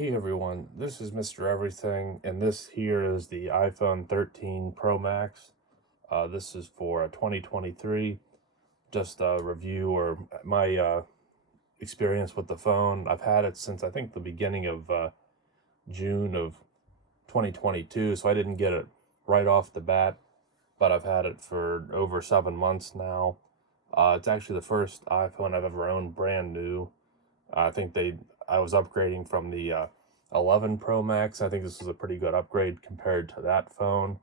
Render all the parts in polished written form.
Hey everyone, this is Mr. Everything, and this here is the iPhone 13 Pro Max. This is for 2023. Just a review or my experience with the phone. I've had it since I think the beginning of June of 2022, so I didn't get it right off the bat, but I've had it for over 7 months now. It's actually the first iPhone I've ever owned brand new. I was upgrading from the 11 Pro Max. I think this was a pretty good upgrade compared to that phone.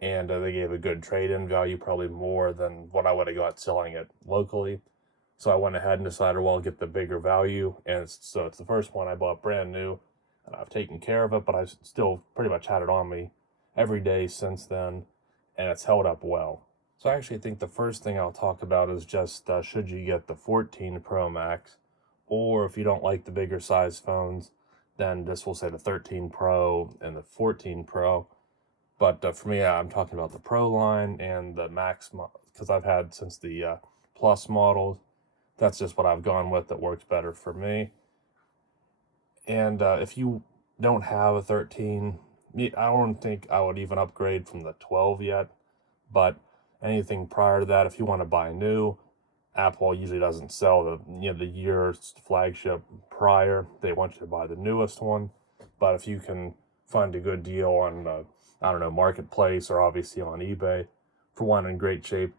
And they gave a good trade-in value, probably more than what I would have got selling it locally. So I went ahead and decided, well, I'll get the bigger value. And so it's the first one I bought brand new. And I've taken care of it, but I've still pretty much had it on me every day since then. And it's held up well. So I actually think the first thing I'll talk about is just should you get the 14 Pro Max, or if you don't like the bigger size phones, then this will say the 13 Pro and the 14 Pro. But for me, I'm talking about the Pro line and the Max, because I've had since the Plus models. That's just what I've gone with that works better for me. And if you don't have a 13, I don't think I would even upgrade from the 12 yet. But anything prior to that, if you want to buy new, Apple usually doesn't sell the year's flagship prior. They want you to buy the newest one. But if you can find a good deal on, Marketplace or obviously on eBay for one in great shape,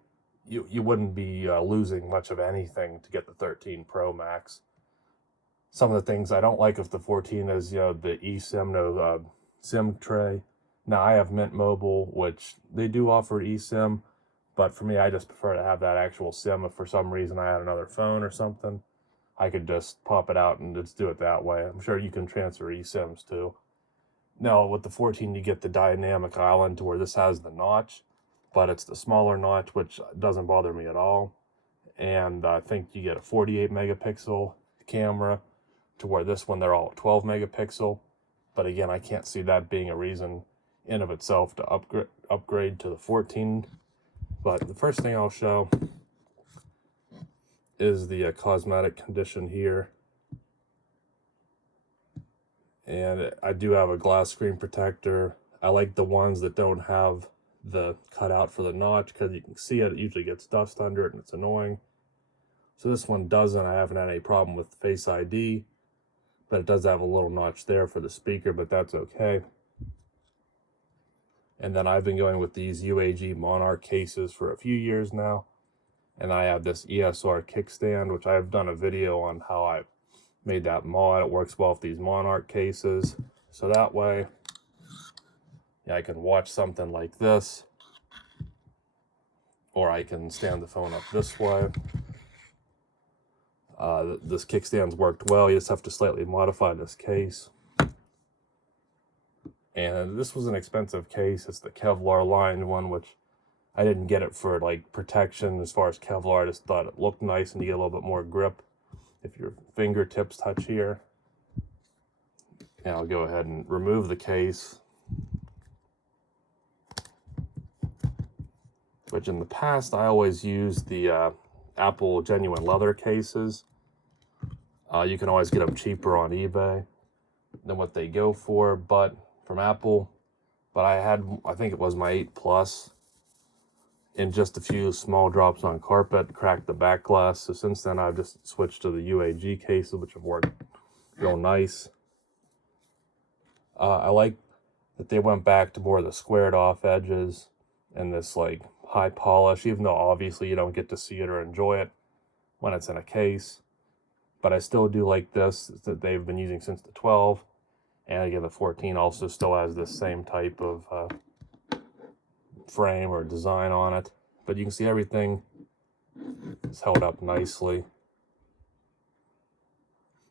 you wouldn't be losing much of anything to get the 13 Pro Max. Some of the things I don't like of the 14 is, the eSIM, SIM tray. Now, I have Mint Mobile, which they do offer eSIM. But for me, I just prefer to have that actual SIM. If for some reason I had another phone or something, I could just pop it out and just do it that way. I'm sure you can transfer eSIMs too. Now, with the 14, you get the dynamic island to where this has the notch, but it's the smaller notch, which doesn't bother me at all. And I think you get a 48 megapixel camera to where this one, they're all 12 megapixel. But again, I can't see that being a reason in of itself to upgrade to the 14. But the first thing I'll show is the Cosmetic Condition here. And I do have a glass screen protector. I like the ones that don't have the cutout for the notch, because you can see it usually gets dust under it and it's annoying. So this one doesn't. I haven't had any problem with Face ID, but it does have a little notch there for the speaker, but that's okay. And then I've been going with these UAG Monarch cases for a few years now. And I have this ESR kickstand, which I've done a video on how I made that mod. It works well with these Monarch cases. So that way, I can watch something like this. Or I can stand the phone up this way. This kickstand's worked well. You just have to slightly modify this case. And this was an expensive case. It's the Kevlar lined one, which I didn't get it for like protection as far as Kevlar. I just thought it looked nice and you get a little bit more grip if your fingertips touch here. And I'll go ahead and remove the case, which in the past I always used the Apple genuine leather cases. You can always get them cheaper on eBay than what they go for, but from Apple. But I think it was my 8 Plus, and just a few small drops on carpet cracked the back glass. So since then I've just switched to the UAG cases, which have worked real nice. I like that they went back to more of the squared off edges and this like high polish, even though obviously you don't get to see it or enjoy it when it's in a case. But I still do like this that they've been using since the 12. And again, the 14 also still has this same type of frame or design on it. But you can see everything is held up nicely.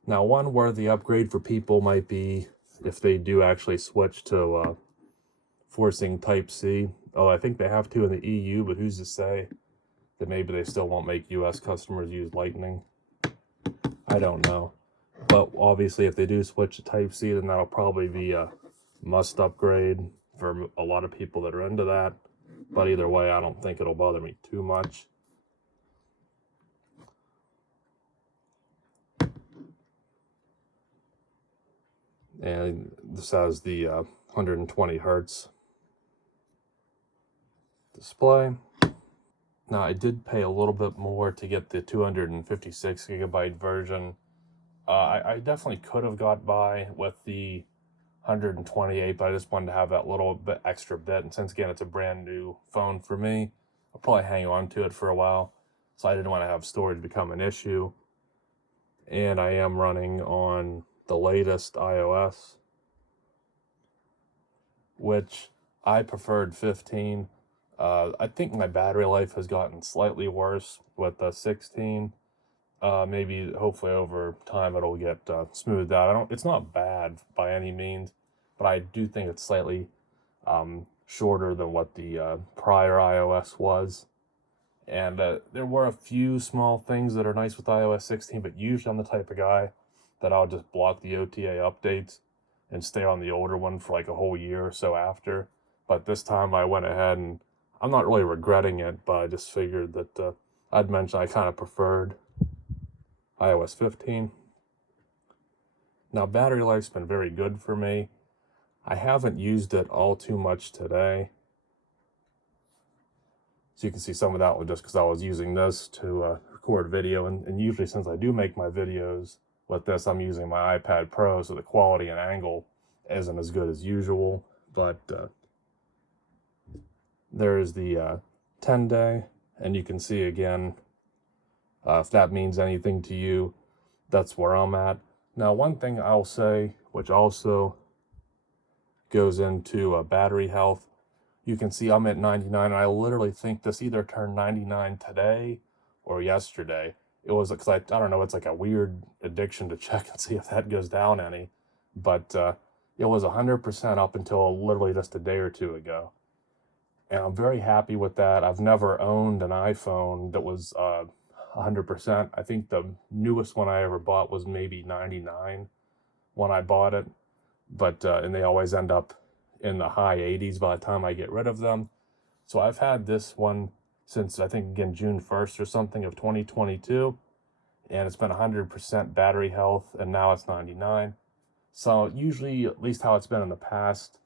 Now, one worthy upgrade for people might be if they do actually switch to forcing Type-C. Oh, I think they have to in the EU, but who's to say that maybe they still won't make US customers use Lightning? I don't know. But obviously, if they do switch to Type-C, then that'll probably be a must upgrade for a lot of people that are into that. But either way, I don't think it'll bother me too much. And this has the 120 hertz display. Now, I did pay a little bit more to get the 256 gigabyte version. I definitely could have got by with the 128, but I just wanted to have that little bit extra bit. And since, again, it's a brand new phone for me, I'll probably hang on to it for a while. So I didn't want to have storage become an issue. And I am running on the latest iOS, which I preferred 15. I think my battery life has gotten slightly worse with the 16. Maybe, hopefully, over time it'll get smoothed out. It's not bad by any means, but I do think it's slightly shorter than what the prior iOS was. And there were a few small things that are nice with iOS 16, but usually I'm the type of guy that I'll just block the OTA updates and stay on the older one for like a whole year or so after. But this time I went ahead, and I'm not really regretting it, but I just figured that I'd mention I kind of preferred iOS 15. Now, battery life's been very good for me. I haven't used it all too much today. So you can see some of that was just because I was using this to record video. And usually, since I do make my videos with this, I'm using my iPad Pro, so the quality and angle isn't as good as usual. But there's the 10-day, and you can see again, if that means anything to you, that's where I'm at. Now, one thing I'll say, which also goes into battery health, you can see I'm at 99, and I literally think this either turned 99 today or yesterday. It was because I don't know, it's like a weird addiction to check and see if that goes down any. But it was 100% up until literally just a day or two ago. And I'm very happy with that. I've never owned an iPhone that was 100%. I think the newest one I ever bought was maybe 99 when I bought it. But and they always end up in the high 80s by the time I get rid of them. So I've had this one since, I think, again, June 1st or something of 2022. And it's been 100% battery health, and now it's 99. So usually, at least how it's been in the past,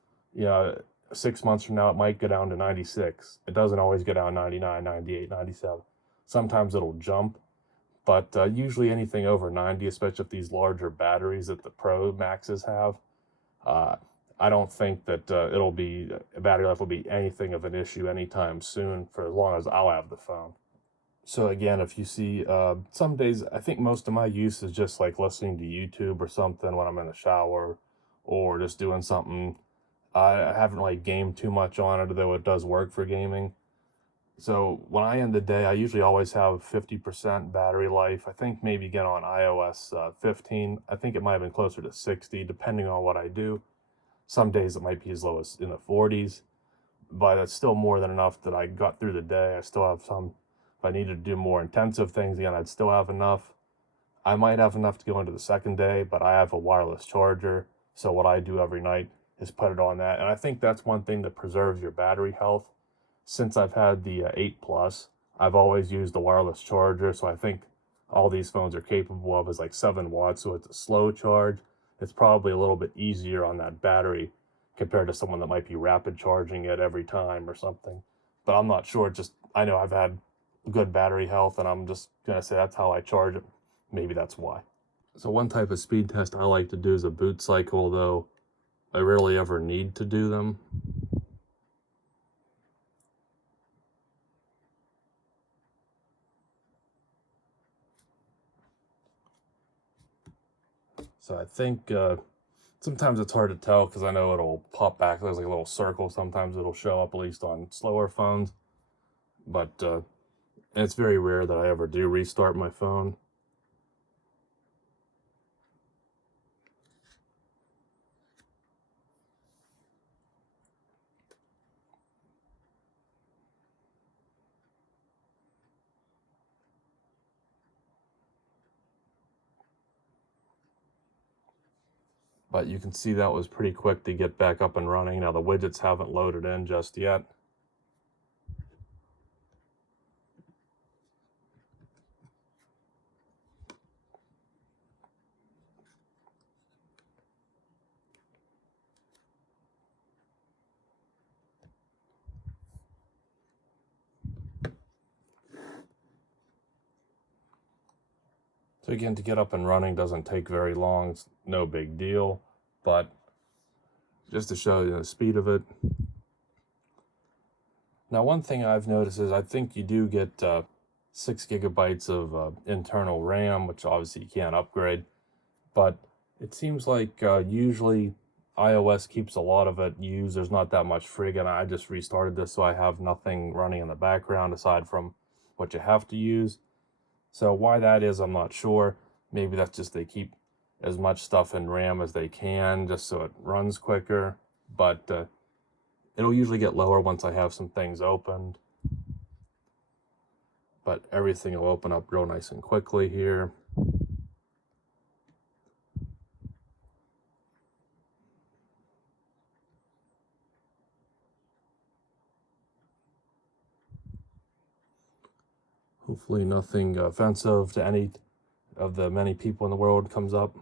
6 months from now, it might go down to 96. It doesn't always go down 99, 98, 97. Sometimes it'll jump. But usually anything over 90, especially with these larger batteries that the Pro Maxes have, I don't think that battery life will be anything of an issue anytime soon, for as long as I'll have the phone. So again, if you see, some days, I think most of my use is just like listening to YouTube or something when I'm in the shower, or just doing something. I haven't really gamed too much on it, though it does work for gaming. So when I end the day, I usually always have 50% battery life. I think maybe again on iOS 15, I think it might have been closer to 60, depending on what I do. Some days it might be as low as in the 40s, but it's still more than enough that I got through the day. I still have some, if I needed to do more intensive things, again, I'd still have enough. I might have enough to go into the second day, but I have a wireless charger. So what I do every night is put it on that. And I think that's one thing that preserves your battery health. Since I've had the 8 Plus, I've always used the wireless charger. So I think all these phones are capable of is like 7 watts. So it's a slow charge. It's probably a little bit easier on that battery compared to someone that might be rapid charging it every time or something. But I'm not sure. I know I've had good battery health, and I'm just going to say that's how I charge it. Maybe that's why. So one type of speed test I like to do is a boot cycle, though I rarely ever need to do them. So I think sometimes it's hard to tell because I know it'll pop back. There's like a little circle. Sometimes it'll show up, at least on slower phones. But it's very rare that I ever do restart my phone. But you can see that was pretty quick to get back up and running. Now the widgets haven't loaded in just yet. So again, to get up and running doesn't take very long. It's no big deal, but just to show you the speed of it. Now, one thing I've noticed is I think you do get 6 gigabytes of internal RAM, which obviously you can't upgrade, but it seems like usually iOS keeps a lot of it used. There's not that much free. Again, I just restarted this, so I have nothing running in the background aside from what you have to use. So why that is, I'm not sure. Maybe that's just they keep as much stuff in RAM as they can just so it runs quicker, but it'll usually get lower once I have some things opened. But everything will open up real nice and quickly here. Hopefully nothing offensive to any of the many people in the world comes up.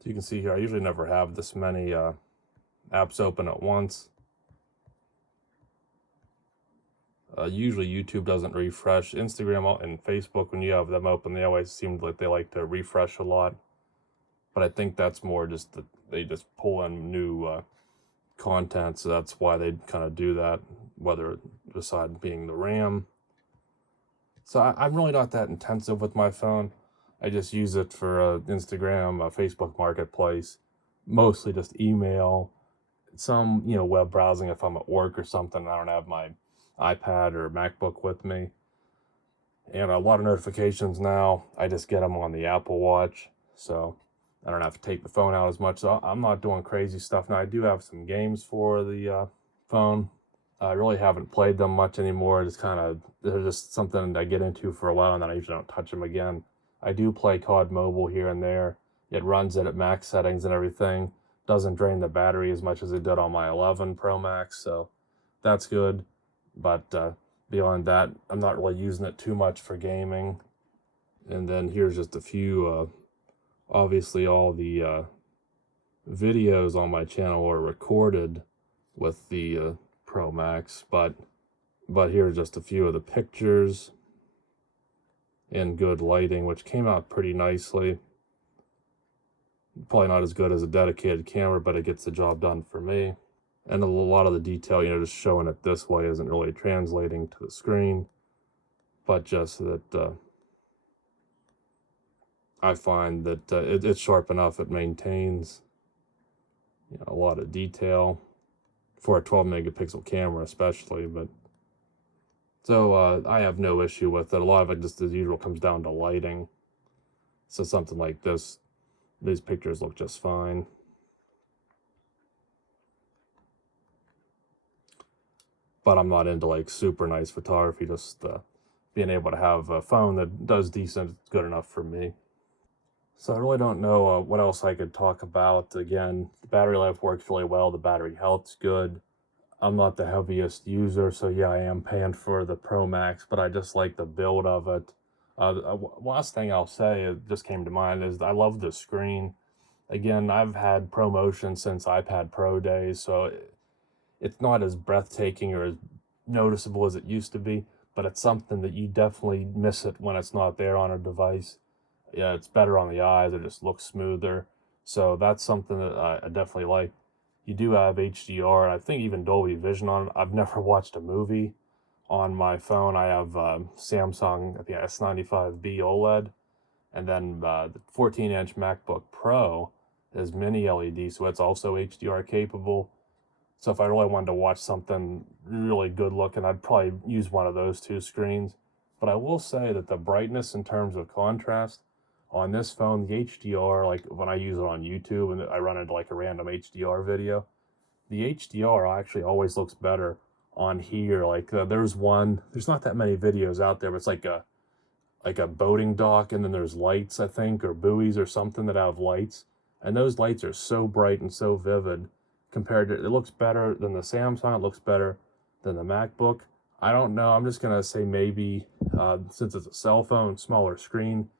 So you can see here, I usually never have this many apps open at once. Usually YouTube doesn't refresh. Instagram and Facebook, when you have them open, they always seem like they like to refresh a lot. But I think that's more just that they just pull in new content, so that's why they kind of do that, whether beside being the RAM. So I'm really not that intensive with my phone. I just use it for Instagram, Facebook Marketplace, mostly just email, some web browsing if I'm at work or something. I don't have my iPad or MacBook with me, and a lot of notifications now. I just get them on the Apple Watch, so I don't have to take the phone out as much. So I'm not doing crazy stuff now. I do have some games for the phone. I really haven't played them much anymore. It's they're just something I get into for a while and then I usually don't touch them again. I do play COD Mobile here and there. It runs it at max settings and everything. Doesn't drain the battery as much as it did on my 11 Pro Max, so that's good. But beyond that, I'm not really using it too much for gaming. And then here's just a few, obviously all the videos on my channel are recorded with the Pro Max, but here's just a few of the pictures in good lighting, which came out pretty nicely. Probably not as good as a dedicated camera, but it gets the job done for me. And a lot of the detail, just showing it this way isn't really translating to the screen, but just that I find that it's sharp enough. It maintains a lot of detail for a 12 megapixel camera especially, but so I have no issue with it. A lot of it, just as usual, comes down to lighting. So something like this, these pictures look just fine. But I'm not into like super nice photography. Just being able to have a phone that does decent is good enough for me. So I really don't know what else I could talk about. Again, the battery life works really well. The battery health's good. I'm not the heaviest user, so yeah, I am paying for the Pro Max, but I just like the build of it. Last thing I'll say, it just came to mind, is I love the screen. Again, I've had ProMotion since iPad Pro days, so it's not as breathtaking or as noticeable as it used to be, but it's something that you definitely miss it when it's not there on a device. Yeah, it's better on the eyes. It just looks smoother. So that's something that I definitely like. You do have HDR, and I think even Dolby Vision on it. I've never watched a movie on my phone. I have Samsung, I think S95B OLED, and then the 14-inch MacBook Pro is mini LED, so it's also HDR capable. So if I really wanted to watch something really good looking, I'd probably use one of those two screens. But I will say that the brightness in terms of contrast on this phone, the HDR, like when I use it on YouTube and I run into like a random HDR video, the HDR actually always looks better on here. Like there's not that many videos out there, but it's like a boating dock, and then there's lights, I think, or buoys or something that have lights. And those lights are so bright and so vivid compared to, it looks better than the Samsung, it looks better than the MacBook. I don't know, I'm just gonna say maybe, since it's a cell phone, smaller screen,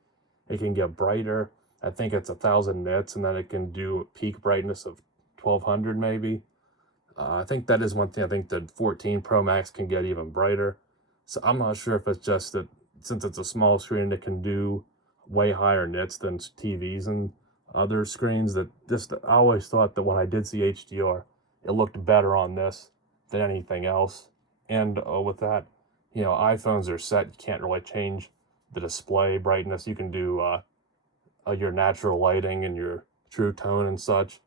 it can get brighter. I think it's 1,000 nits, and then it can do peak brightness of 1,200 maybe. I think that is one thing. I think the 14 Pro Max can get even brighter. So I'm not sure if it's just that since it's a small screen, it can do way higher nits than TVs and other screens. That just, I always thought that when I did see HDR, it looked better on this than anything else. And with that, iPhones are set. You can't really change the display brightness. You can do your natural lighting and your true tone and such,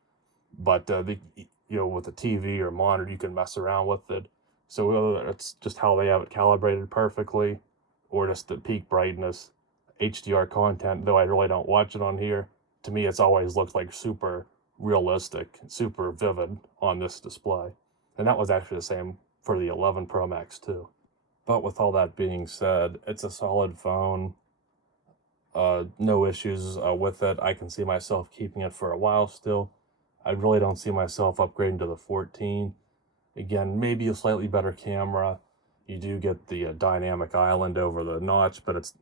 but with the TV or monitor, you can mess around with it. So whether it's just how they have it calibrated perfectly, or just the peak brightness, HDR content, though I really don't watch it on here, to me it's always looked like super realistic, super vivid on this display. And that was actually the same for the 11 Pro Max too. But with all that being said, it's a solid phone. No issues with it. I can see myself keeping it for a while still. I really don't see myself upgrading to the 14. Again, maybe a slightly better camera. You do get the dynamic island over the notch, but it's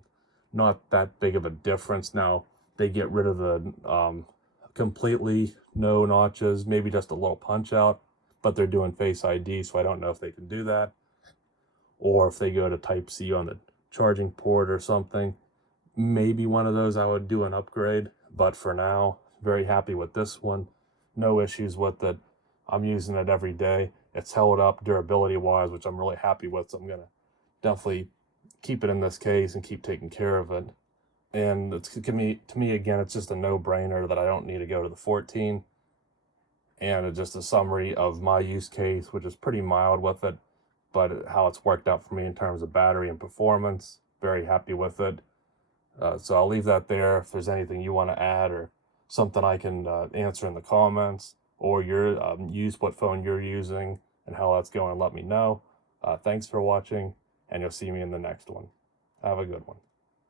not that big of a difference. Now, they get rid of the completely no notches, maybe just a little punch out, but they're doing Face ID, so I don't know if they can do that. Or if they go to Type-C on the charging port or something. Maybe one of those I would do an upgrade, but for now, very happy with this one. No issues with it. I'm using it every day. It's held up durability-wise, which I'm really happy with, so I'm going to definitely keep it in this case and keep taking care of it. And to me, again, it's just a no-brainer that I don't need to go to the 14. And just a summary of my use case, which is pretty mild with it, but how it's worked out for me in terms of battery and performance. Very happy with it. So I'll leave that there. If there's anything you want to add or something I can answer in the comments, or use what phone you're using and how that's going, let me know. Thanks for watching, and you'll see me in the next one. Have a good one.